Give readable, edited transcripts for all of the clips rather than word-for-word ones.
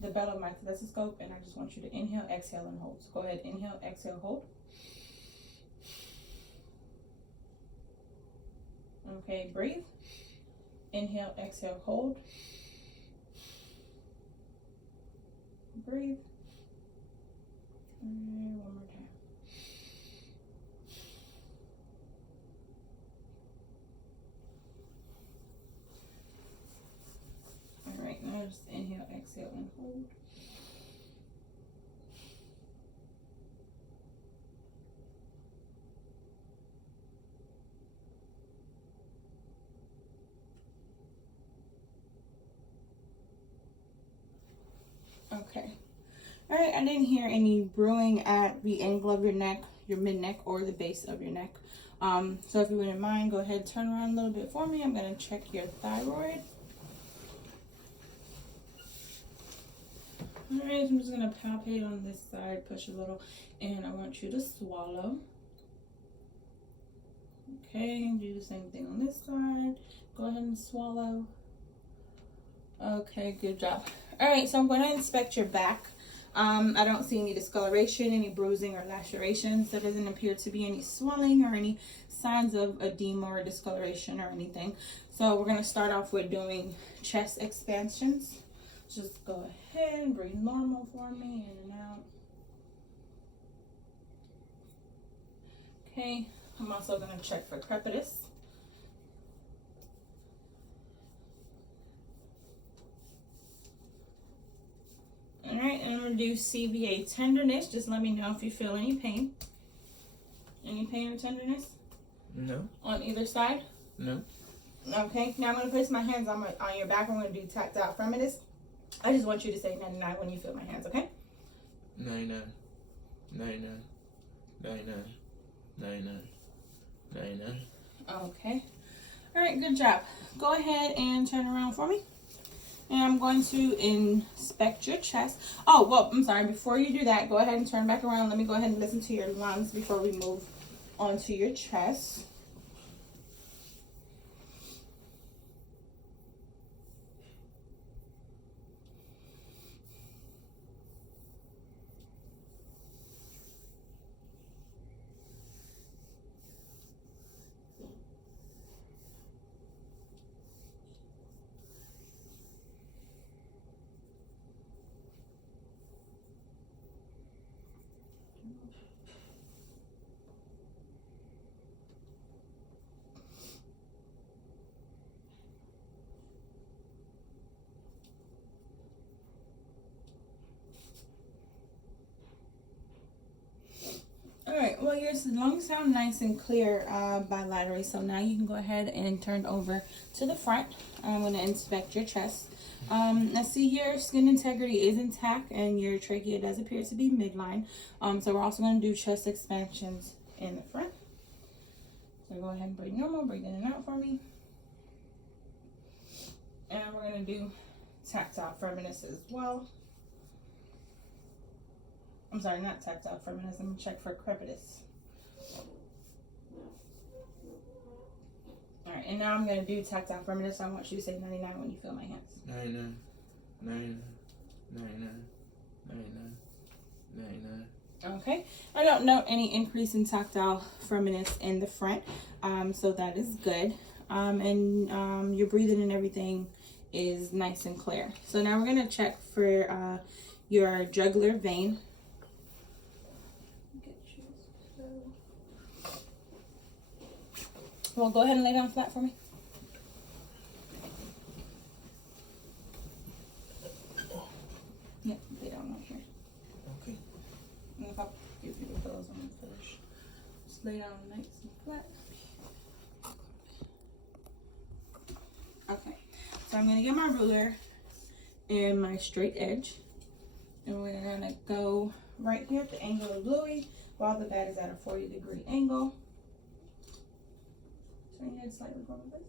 the bell of my stethoscope, and I just want you to inhale, exhale, and hold. So go ahead, inhale, exhale, hold. Okay, breathe. Inhale, exhale, hold. Breathe. And one more time. All right, now just inhale, exhale, and hold. Okay. All right, I didn't hear any brewing at the angle of your neck, your mid-neck, or the base of your neck. So if you wouldn't mind, go ahead, turn around a little bit for me. I'm gonna check your thyroid. All right, I'm just gonna palpate on this side, push a little, and I want you to swallow. Okay, do the same thing on this side. Go ahead and swallow. Okay, good job. All right, so I'm going to inspect your back. I don't see any discoloration, any bruising or lacerations. There doesn't appear to be any swelling or any signs of edema or discoloration or anything. So we're going to start off with doing chest expansions. Just go ahead and breathe normal for me, in and out. Okay, I'm also going to check for crepitus. All right, and I'm going to do CVA tenderness. Just let me know if you feel any pain. Any pain or tenderness? No. On either side? No. Okay, now I'm going to place my hands on your back. I'm going to do tactile firmness. I just want you to say 99 when you feel my hands, okay? 99. 99. 99. 99. 99. Okay. All right, good job. Go ahead and turn around for me. And I'm going to inspect your chest. Oh, well, I'm sorry. Before you do that, go ahead and turn back around. Let me go ahead and listen to your lungs before we move on to your chest. All right, well, your lungs sound nice and clear bilaterally, so now you can go ahead and turn over to the front. I'm going to inspect your chest. I see your skin integrity is intact and your trachea does appear to be midline. So we're also going to do chest expansions in the front. So go ahead and breathe normal, breathe in and out for me. And we're going to do tactile firmness as well. I'm sorry, not tactile firmness. I'm going to check for crepitus. All right, and now I'm going to do tactile firmness. I want you to say 99 when you feel my hands. 99. 99. 99. 99. 99. Okay, I don't note any increase in tactile firmness in the front, so that is good. And your breathing and everything is nice and clear. So now we're going to check for your jugular vein. Well, go ahead and lay down flat for me. Yep, lay down right here. Okay. And if I give you the pillows, I'm going to finish. Just lay down nice and flat. Okay, so I'm going to get my ruler and my straight edge. And we're going to go right here at the angle of Louis while the bed is at a 40-degree angle. Turn your head slightly forward, please.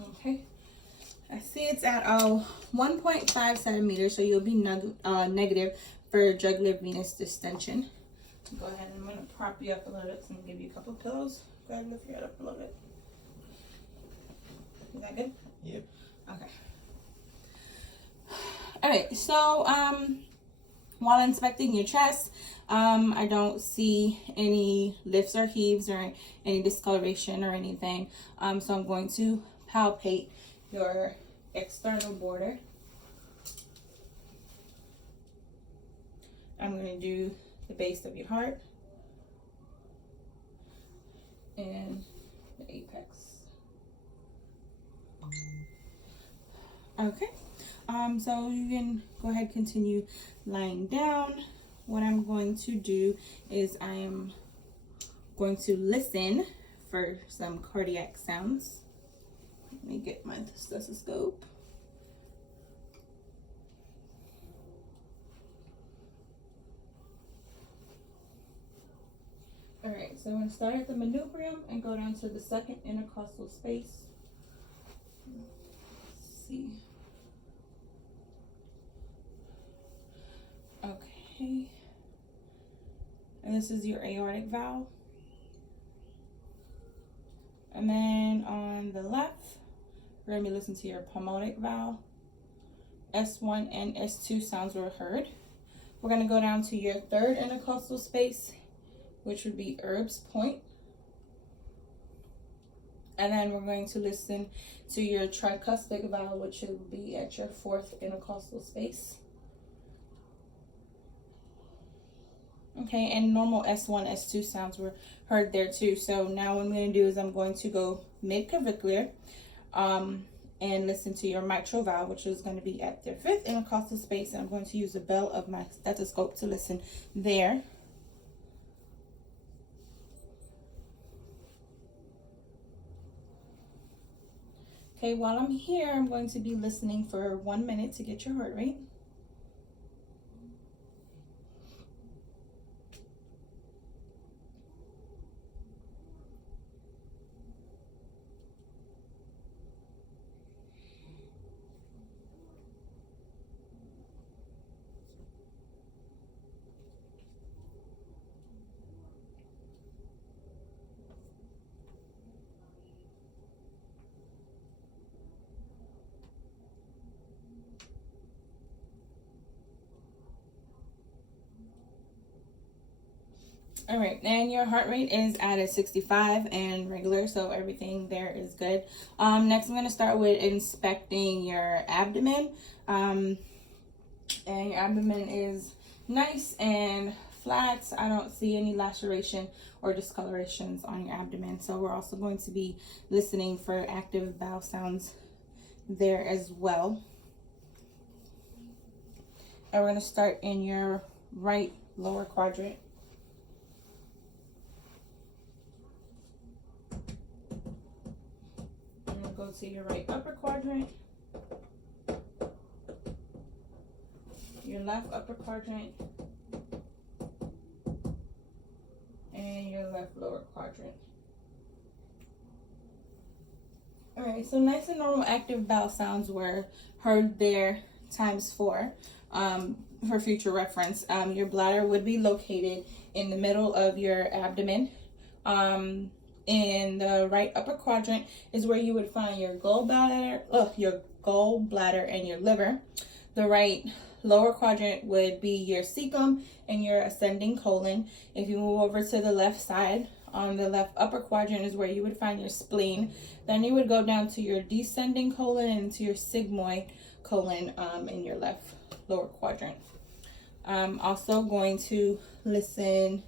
Okay. I see it's at 1.5 centimeters, so you'll be negative for jugular venous distension. Go ahead, and I'm going to prop you up a little bit, so I'm going to give you a couple of pillows. Go ahead and lift your head up a little bit. Is that good? Yep. Okay. Alright, so while inspecting your chest, I don't see any lifts or heaves or any discoloration or anything. So I'm going to palpate your external border. I'm going to do the base of your heart and the apex. Okay. So you can go ahead, continue lying down. What I'm going to do is I am going to listen for some cardiac sounds. Let me get my stethoscope. Alright, so I'm going to start at the manubrium and go down to the second intercostal space. Let's see. Okay. And this is your aortic valve. And then on the left, we're going to be listening to your pulmonic valve. S1 and S2 sounds were heard. We're going to go down to your third intercostal space, which would be Erb's point. And then we're going to listen to your tricuspid valve, which will be at your fourth intercostal space. Okay, and normal S1, S2 sounds were heard there too. So now what I'm going to do is I'm going to go mid-clavicular and listen to your mitral valve, which is going to be at the fifth intercostal space. And I'm going to use the bell of my stethoscope to listen there. Okay, while I'm here, I'm going to be listening for 1 minute to get your heart rate. All right, and your heart rate is at a 65 and regular, so everything there is good. Next, I'm going to start with inspecting your abdomen. And your abdomen is nice and flat. I don't see any laceration or discolorations on your abdomen. So we're also going to be listening for active bowel sounds there as well. And we're going to start in your right lower quadrant. Go to your right upper quadrant, your left upper quadrant, and your left lower quadrant. Alright, so nice and normal active bowel sounds were heard there ×4. For future reference, your bladder would be located in the middle of your abdomen. In the right upper quadrant is where you would find your gallbladder, and your liver. The right lower quadrant would be your cecum and your ascending colon. If you move over to the left side, on the left upper quadrant is where you would find your spleen. Then you would go down to your descending colon and to your sigmoid colon in your left lower quadrant. I'm also going to listen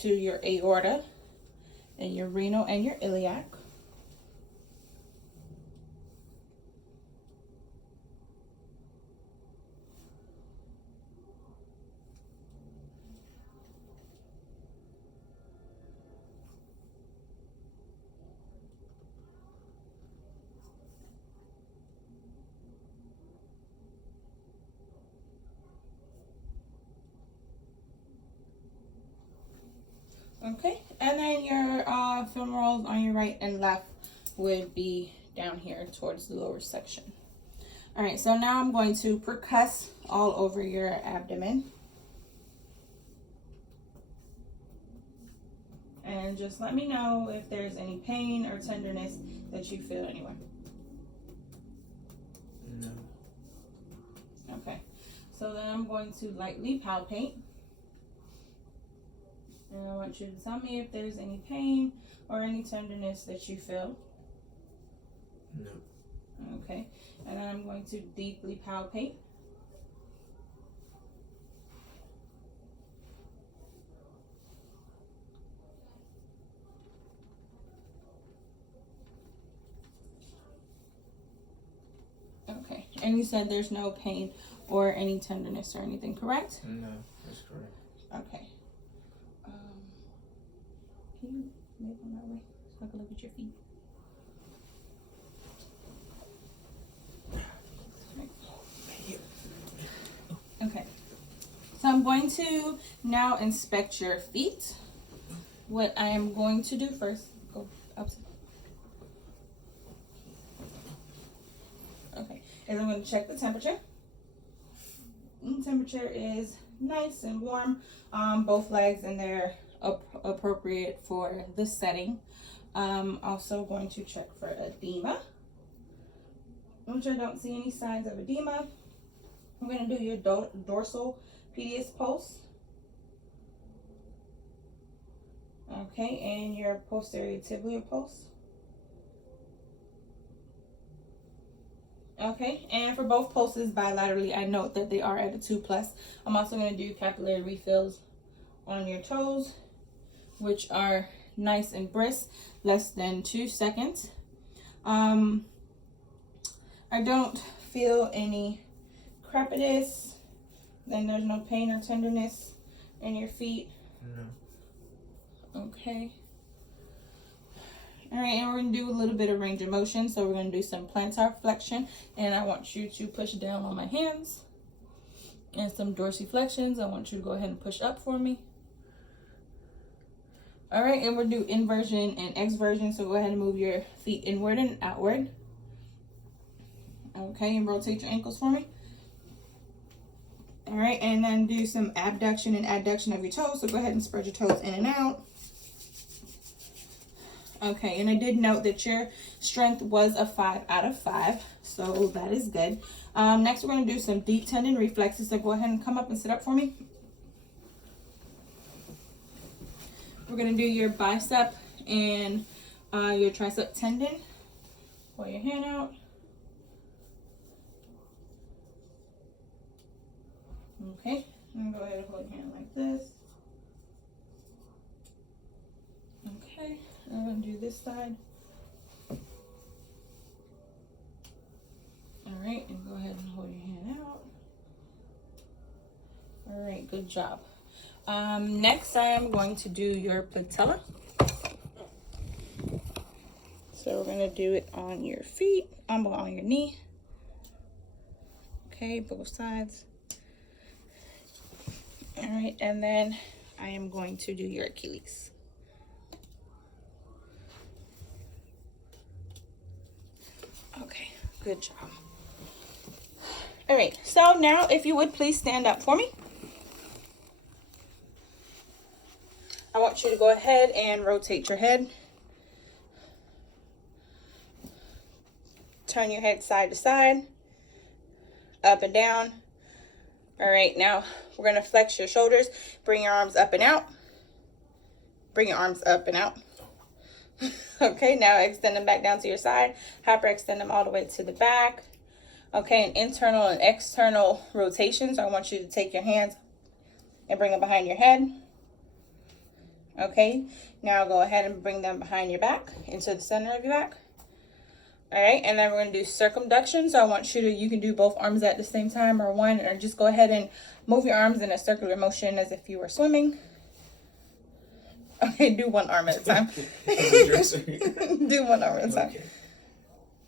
to your aorta and your renal and your iliac. Okay, and then your femorals on your right and left would be down here towards the lower section. All right, so now I'm going to percuss all over your abdomen. And just let me know if there's any pain or tenderness that you feel anywhere. No. Okay. So then I'm going to lightly palpate. And I want you to tell me if there's any pain or any tenderness that you feel. No. Okay. And then I'm going to deeply palpate. Okay. And you said there's no pain or any tenderness or anything, correct? No, that's correct. Okay. Can you move on that way so I can look at your feet? Okay. So I'm going to now inspect your feet. What I am going to do first, go upside. Okay, is I'm going to check the temperature. The temperature is nice and warm. Both legs, and they're appropriate for the setting. Also going to check for edema, which I don't see any signs of edema. I'm going to do your dorsal PDS pulse. Okay, and your posterior tibial pulse. Okay, and for both pulses bilaterally, I note that they are at a 2+. I'm also going to do capillary refills on your toes, which are nice and brisk, less than 2 seconds. I don't feel any crepitus. Then there's no pain or tenderness in your feet. No. Okay. All right, and we're going to do a little bit of range of motion. So we're going to do some plantar flexion, and I want you to push down on my hands. And some dorsiflexions. I want you to go ahead and push up for me. All right, and we'll do inversion and exversion. So go ahead and move your feet inward and outward. Okay, and rotate your ankles for me. All right, and then do some abduction and adduction of your toes. So go ahead and spread your toes in and out. Okay, and I did note that your strength was a 5 out of 5, so that is good. Next, we're going to do some deep tendon reflexes. So go ahead and come up and sit up for me. We're going to do your bicep and your tricep tendon. Pull your hand out. Okay, and go ahead and hold your hand like this. Okay, I'm going to do this side. All right, and go ahead and hold your hand out. All right, good job. Next, I am going to do your patella. So we're going to do it on your feet, on your knee. Okay, both sides. All right, and then I am going to do your Achilles. Okay, good job. All right, so now if you would please stand up for me. I want you to go ahead and rotate your head. Turn your head side to side, up and down. All right, now we're going to flex your shoulders. Bring your arms up and out. Bring your arms up and out. Okay, now extend them back down to your side. Hyperextend them all the way to the back. Okay, and internal and external rotations. I want you to take your hands and bring them behind your head. Okay, now go ahead and bring them behind your back, into the center of your back. All right, and then we're going to do circumduction. So I want you can do both arms at the same time, or one, or just go ahead and move your arms in a circular motion as if you were swimming. Okay, do one arm at a time. Do one arm at a time.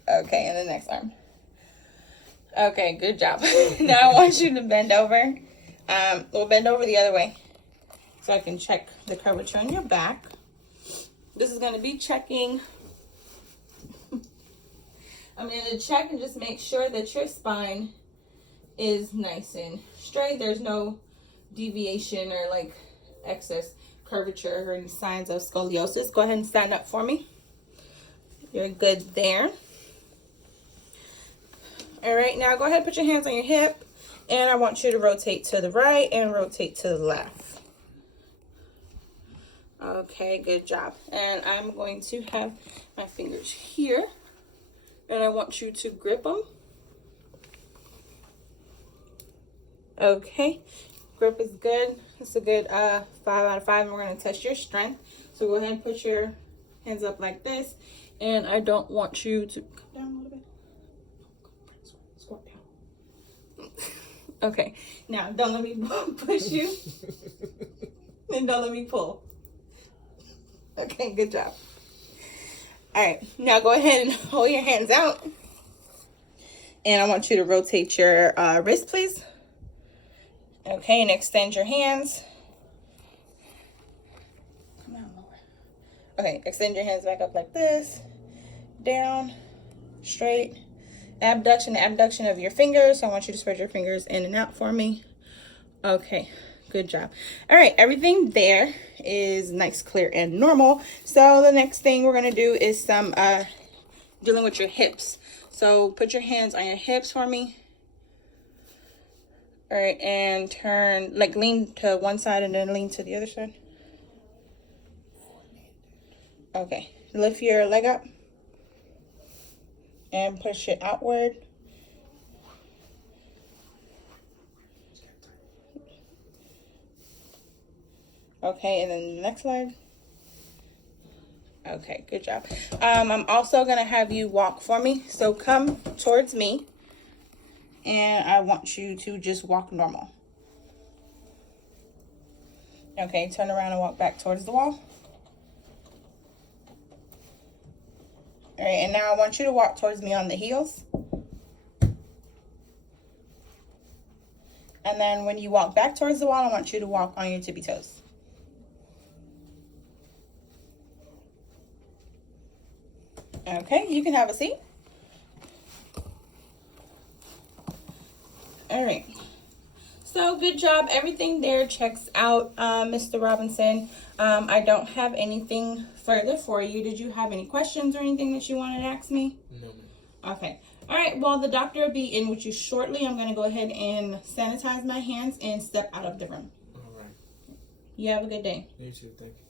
Okay, and the next arm. Okay, good job. Now I want you to bend over. We'll bend over the other way so I can check the curvature on your back. This is going to be checking. I'm going to check and just make sure that your spine is nice and straight. There's no deviation or like excess curvature or any signs of scoliosis. Go ahead and stand up for me. You're good there. All right, now go ahead and put your hands on your hip, and I want you to rotate to the right and rotate to the left. Okay, good job. And I'm going to have my fingers here, and I want you to grip them. Okay, grip is good. It's a good 5 out of 5, and we're going to test your strength. So go ahead and put your hands up like this, and I don't want you to come down a little bit. Squat down. Okay, now don't let me push you, and don't let me pull. Okay, good job. All right, now go ahead and hold your hands out, and I want you to rotate your wrist, please. Okay, and extend your hands. Come on, lower. Okay, extend your hands back up like this. Down, straight. Abduction of your fingers. So I want you to spread your fingers in and out for me. Okay, good job. All right, everything there is nice, clear, and normal. So the next thing we're going to do is some dealing with your hips. So put your hands on your hips for me. All right, and turn, like lean to one side and then lean to the other side. Okay, lift your leg up and push it outward. Okay, and then the next leg. Okay, good job. I'm also gonna have you walk for me. So come towards me, and I want you to just walk normal. Okay, turn around and walk back towards the wall. All right, and now I want you to walk towards me on the heels. And then when you walk back towards the wall, I want you to walk on your tippy toes. Okay, you can have a seat. All right. So good job. Everything there checks out, Mr. Robinson. I don't have anything further for you. Did you have any questions or anything that you wanted to ask me? No, ma'am. Okay. All right. Well, the doctor will be in with you shortly. I'm going to go ahead and sanitize my hands and step out of the room. All right. You have a good day. You too. Thank you.